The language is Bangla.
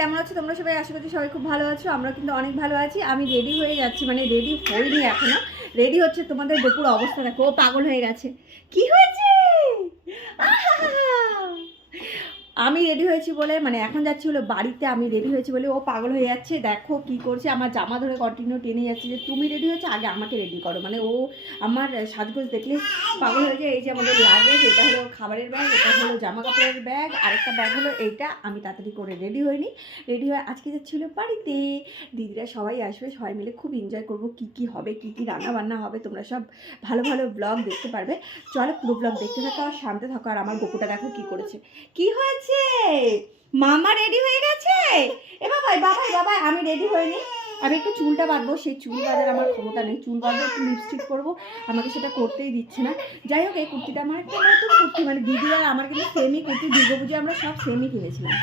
কেমন আছো তোমরা সবাই? আশা করছি সবাই খুব ভালো আছো। আমরা কিন্তু অনেক ভালো আছি। আমি রেডি হয়ে যাচ্ছি, মানে রেডি হইনি এখনো। রেডি হচ্ছে, তোমাদের দুপুর অবস্থা দেখো, ও পাগল হয়ে গেছে। কি হয়েছে? আমি রেডি হয়েছি বলে, মানে এখন যাচ্ছি হলো বাড়িতে, আমি রেডি হয়েছি বলে ও পাগল হয়ে যাচ্ছে। দেখো কি করছে, আমার জামা ধরে কন্টিনিউ টেনে যাচ্ছে যে তুমি রেডি হয়েছো, আগে আমাকে রেডি করো। মানে ও আমার সাজগোজ দেখলে পাগল হয়ে যায়। এই যে আমাদের লাগেজ, এটা হলো খাবারের ব্যাগ, এটা হলো জামা কাপড়ের ব্যাগ, আরেকটা ব্যাগ হলো এইটা। আমি তাড়াতাড়ি করে রেডি হইনি, রেডি হয়ে আজকে যাচ্ছিলো বাড়িতে। দিদিরা সবাই আসবে, সবাই মিলে খুব এনজয় করবো। কি কি হবে, কি কি রান্না বান্না হবে, তোমরা সব ভালো ভালো ব্লগ দেখতে পারবে। চলো পুরো ব্লগ দেখতে থাকো আর শান্তি থাকো। আর আমার গোপুটা দেখো কি করেছে। কি হয়েছে? মামা রেডি হয়ে গেছে। এ বাবাই বাবাই বাবাই, আমি রেডি হইনি। আমি একটু চুলটা বাঁধবো, সেই চুল বাঁধার আমার ক্ষমতা নেই। চুল বাঁধবো, একটু লিপস্টিক করবো, আমাকে সেটা করতেই দিচ্ছে না। যাই হোক, এই কুর্তিটা আমার একটা নতুন কুর্তি, মানে দিদিরা আমার কিন্তু সেমই কুর্তি, দুর্গাপুজোয় আমরা সব সেমই কিনেছিলাম।